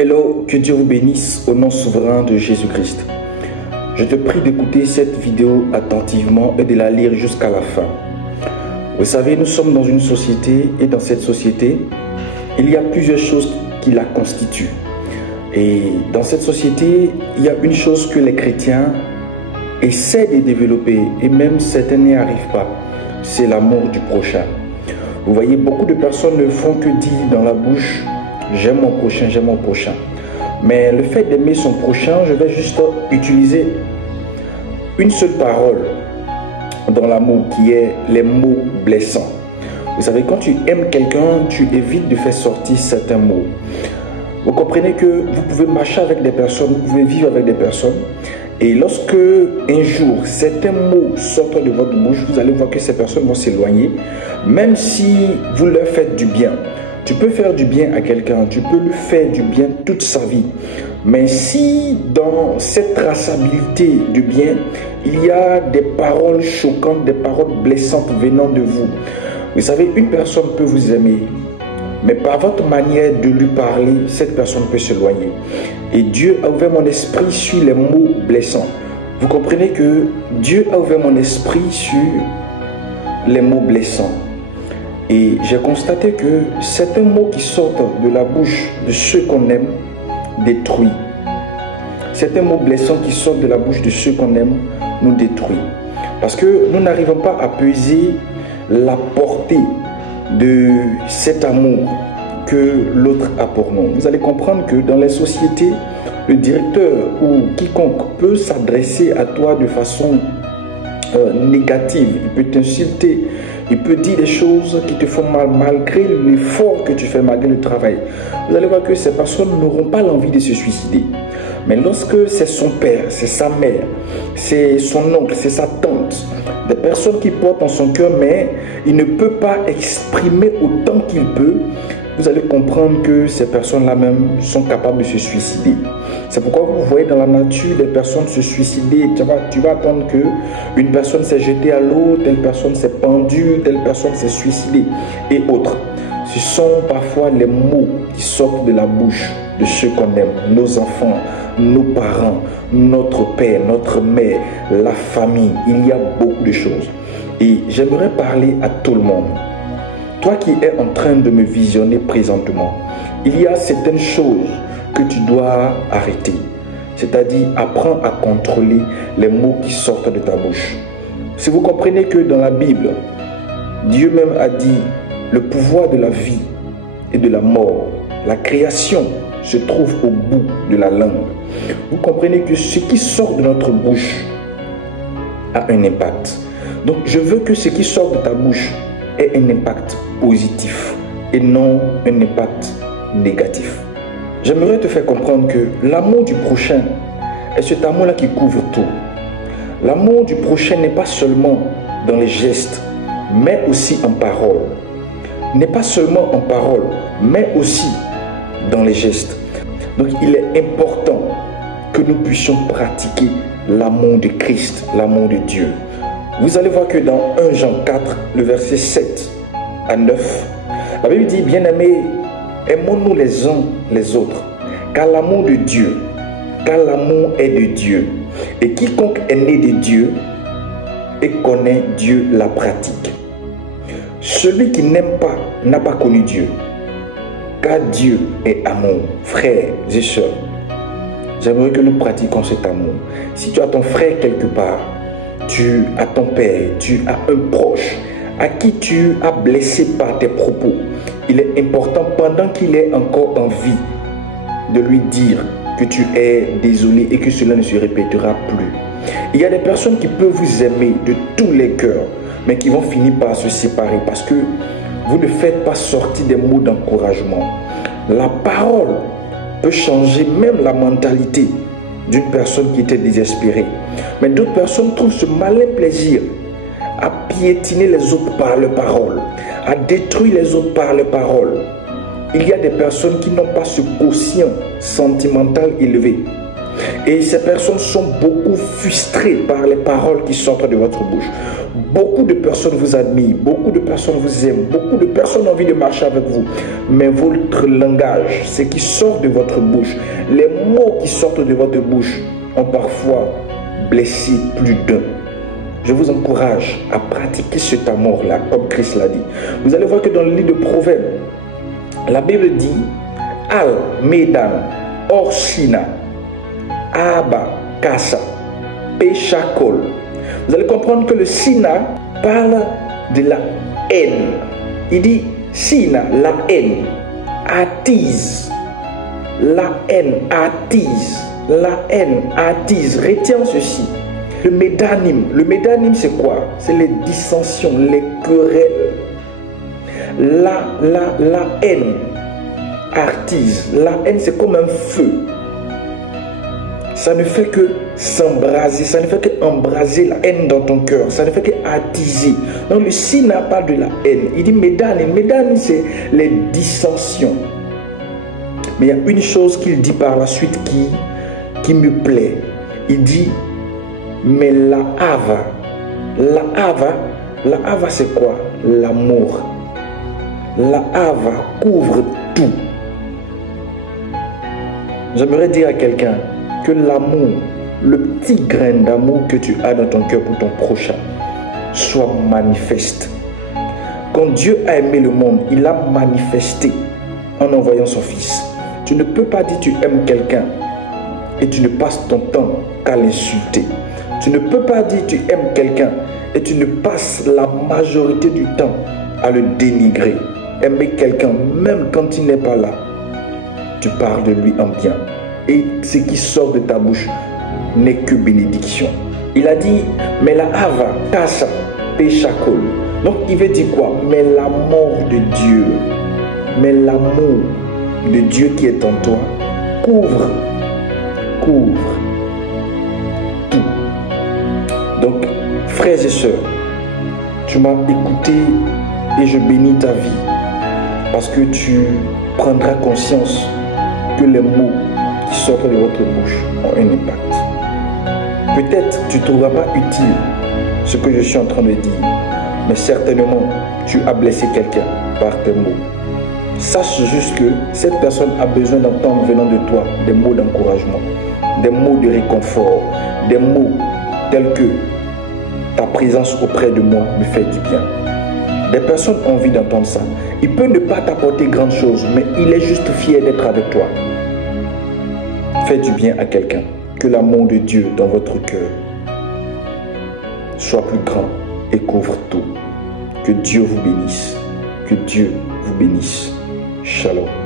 Hello, que Dieu vous bénisse au nom souverain de Jésus-Christ. Je te prie d'écouter cette vidéo attentivement et de la lire jusqu'à la fin. Vous savez, nous sommes dans une société et dans cette société, il y a plusieurs choses qui la constituent. Et dans cette société, il y a une chose que les chrétiens essaient de développer et même certains n'y arrivent pas. C'est l'amour du prochain. Vous voyez, beaucoup de personnes ne font que dire dans la bouche « j'aime mon prochain, j'aime mon prochain ». Mais le fait d'aimer son prochain, je vais juste utiliser une seule parole dans l'amour qui est les mots blessants. Vous savez, quand tu aimes quelqu'un, tu évites de faire sortir certains mots. Vous comprenez que vous pouvez marcher avec des personnes, vous pouvez vivre avec des personnes. Et lorsque un jour, certains mots sortent de votre bouche, vous allez voir que ces personnes vont s'éloigner. Même si vous leur faites du bien. Tu peux faire du bien à quelqu'un, tu peux lui faire du bien toute sa vie. Mais si dans cette traçabilité du bien, il y a des paroles choquantes, des paroles blessantes venant de vous. Vous savez, une personne peut vous aimer, mais par votre manière de lui parler, cette personne peut s'éloigner. Et Dieu a ouvert mon esprit sur les mots blessants. Vous comprenez que Dieu a ouvert mon esprit sur les mots blessants. Et j'ai constaté que certains mots qui sortent de la bouche de ceux qu'on aime détruisent. Certains mots blessants qui sortent de la bouche de ceux qu'on aime nous détruisent. Parce que nous n'arrivons pas à peser la portée de cet amour que l'autre a pour nous. Vous allez comprendre que dans les sociétés, le directeur ou quiconque peut s'adresser à toi de façon négative. Il peut t'insulter, il peut dire des choses qui te font mal malgré l'effort que tu fais, malgré le travail. Vous allez voir que ces personnes n'auront pas l'envie de se suicider. Mais lorsque c'est son père, c'est sa mère, c'est son oncle, c'est sa tante, des personnes qui portent en son cœur, mais il ne peut pas exprimer autant qu'il peut, vous allez comprendre que ces personnes-là même sont capables de se suicider. C'est pourquoi vous voyez dans la nature des personnes se suicider. Tu vas attendre qu'une personne s'est jetée à l'eau, telle personne s'est pendue, telle personne s'est suicidée et autres. Ce sont parfois les mots qui sortent de la bouche de ceux qu'on aime, nos enfants, nos parents, notre père, notre mère, la famille. Il y a beaucoup de choses. Et j'aimerais parler à tout le monde. Toi qui es en train de me visionner présentement, il y a certaines choses que tu dois arrêter. C'est-à-dire, apprends à contrôler les mots qui sortent de ta bouche. Si vous comprenez que dans la Bible, Dieu même a dit, le pouvoir de la vie et de la mort, la création se trouve au bout de la langue. Vous comprenez que ce qui sort de notre bouche a un impact. Donc, je veux que ce qui sort de ta bouche ait un impact positif et non un impact négatif. J'aimerais te faire comprendre que l'amour du prochain est cet amour-là qui couvre tout. L'amour du prochain n'est pas seulement dans les gestes, mais aussi en parole. N'est pas seulement en parole, mais aussi dans les gestes. Donc il est important que nous puissions pratiquer l'amour de Christ, l'amour de Dieu. Vous allez voir que dans 1 Jean 4, le verset 7 à 9, la Bible dit, bien-aimés, aimons-nous les uns les autres, car l'amour de Dieu, car l'amour est de Dieu. Et quiconque est né de Dieu et connaît Dieu la pratique. Celui qui n'aime pas n'a pas connu Dieu, car Dieu est amour. Frères et sœurs, j'aimerais que nous pratiquions cet amour. Si tu as ton frère quelque part, tu as ton père, tu as un proche à qui tu as blessé par tes propos, il est important pendant qu'il est encore en vie de lui dire que tu es désolé et que cela ne se répétera plus. Il y a des personnes qui peuvent vous aimer de tous les cœurs, mais qui vont finir par se séparer parce que vous ne faites pas sortir des mots d'encouragement. La parole peut changer même la mentalité d'une personne qui était désespérée. Mais d'autres personnes trouvent ce malin plaisir à piétiner les autres par leurs paroles, à détruire les autres par leurs paroles. Il y a des personnes qui n'ont pas ce quotient sentimental élevé. Et ces personnes sont beaucoup frustrées par les paroles qui sortent de votre bouche. Beaucoup de personnes vous admirent, beaucoup de personnes vous aiment, beaucoup de personnes ont envie de marcher avec vous. Mais votre langage, ce qui sort de votre bouche, les mots qui sortent de votre bouche ont parfois blessé plus d'un. Je vous encourage à pratiquer cet amour-là, comme Christ l'a dit. Vous allez voir que dans le livre de Proverbes, la Bible dit Al, Medan, Orsina, Abba, Kasa, Peshakol. Vous allez comprendre que le Sina parle de la haine. Il dit Sina, la haine, attise. La haine attise. La haine attise. Retiens ceci. Le médanim c'est quoi? C'est les dissensions, les querelles. La haine attise. La haine, c'est comme un feu. Ça ne fait que s'embraser, ça ne fait que embraser la haine dans ton cœur, ça ne fait que attiser. Donc le Sina parle de la haine. Il dit Médanim, c'est les dissensions. Mais il y a une chose qu'il dit par la suite qui me plaît. Il dit mais la hava c'est quoi? L'amour. La hava couvre tout. J'aimerais dire à quelqu'un que l'amour, le petit grain d'amour que tu as dans ton cœur pour ton prochain, soit manifeste. Quand Dieu a aimé le monde, il l'a manifesté en envoyant son Fils. Tu ne peux pas dire que tu aimes quelqu'un et tu ne passes ton temps qu'à l'insulter. Tu ne peux pas dire que tu aimes quelqu'un et tu ne passes la majorité du temps à le dénigrer. Aimer quelqu'un, même quand il n'est pas là, tu parles de lui en bien. Et ce qui sort de ta bouche n'est que bénédiction. Il a dit, mais la hava, kasa, peshakol. Donc il veut dire quoi? Mais l'amour de Dieu, mais l'amour de Dieu qui est en toi, couvre tout. Donc, frères et sœurs, tu m'as écouté et je bénis ta vie parce que tu prendras conscience que les mots qui sortent de votre bouche ont un impact. Peut-être tu ne trouveras pas utile ce que je suis en train de dire, mais certainement tu as blessé quelqu'un par tes mots. Sache juste que cette personne a besoin d'entendre venant de toi des mots d'encouragement, des mots de réconfort, des mots tels que ta présence auprès de moi me fait du bien. Des personnes ont envie d'entendre ça. Il peut ne pas t'apporter grande chose, mais il est juste fier d'être avec toi. Fais du bien à quelqu'un. Que l'amour de Dieu dans votre cœur soit plus grand et couvre tout. Que Dieu vous bénisse. Que Dieu vous bénisse. Shalom.